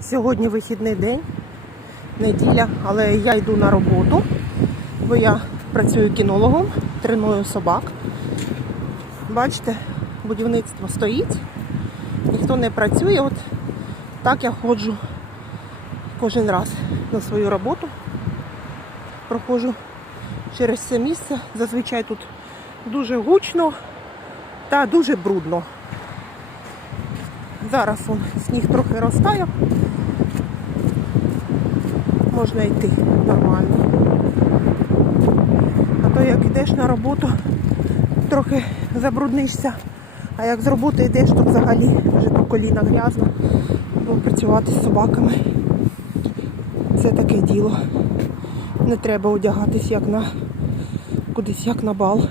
Сьогодні вихідний день, неділя, але я йду на роботу, бо я працюю кінологом, треную собак. Бачите, будівництво стоїть, ніхто не працює. От так я ходжу кожен раз на свою роботу. Проходжу через це місце. Зазвичай тут дуже гучно та дуже брудно. Зараз он, сніг трохи розтаяв. Можна йти нормально. А то як йдеш на роботу, трохи забруднишся. А як з роботи йдеш, то взагалі вже по коліна грязно. Бо працювати з собаками. Це таке діло. Не треба одягатись як на кудись як на бал.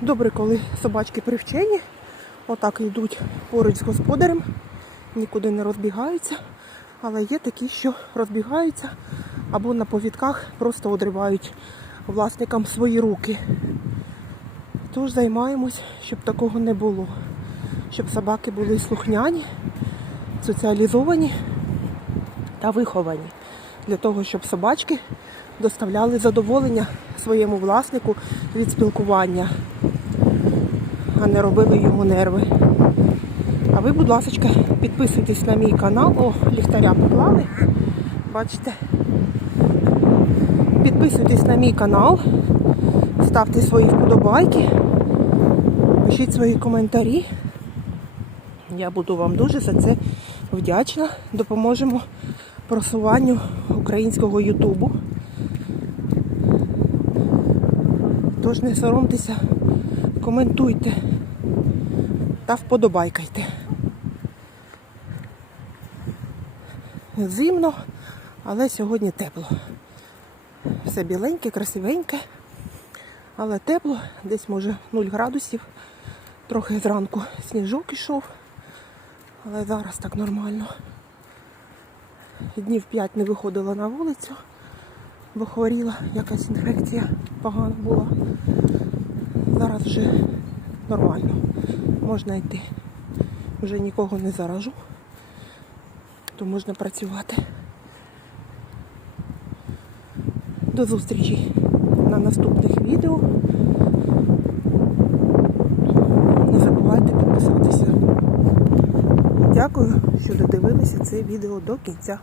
Добре, коли собачки привчені, отак йдуть поруч з господарем, нікуди не розбігаються. Але є такі, що розбігаються або на повідках просто одривають власникам свої руки. Тож займаємось, щоб такого не було. Щоб собаки були слухняні, соціалізовані та виховані. Для того, щоб собачки доставляли задоволення своєму власнику від спілкування, а не робили йому нерви. Ви, будь ласка, підписуйтесь на мій канал. О, ліхтаря поклали. Бачите? Підписуйтесь на мій канал, ставте свої вподобайки, пишіть свої коментарі. Я буду вам дуже за це вдячна. Допоможемо просуванню українського Ютубу. Тож не соромтеся, коментуйте та вподобайкайте. Зимно, але сьогодні тепло. Все біленьке, красивеньке, але тепло, десь може 0 градусів. Трохи зранку сніжок ішов, але зараз так нормально. Днів 5 не виходила на вулицю, бо хворіла, якась інфекція погана була. Зараз вже нормально, можна йти. Вже нікого не заражу, то можна працювати. До зустрічі на наступних відео. Не забувайте підписатися. Дякую, що додивилися це відео до кінця.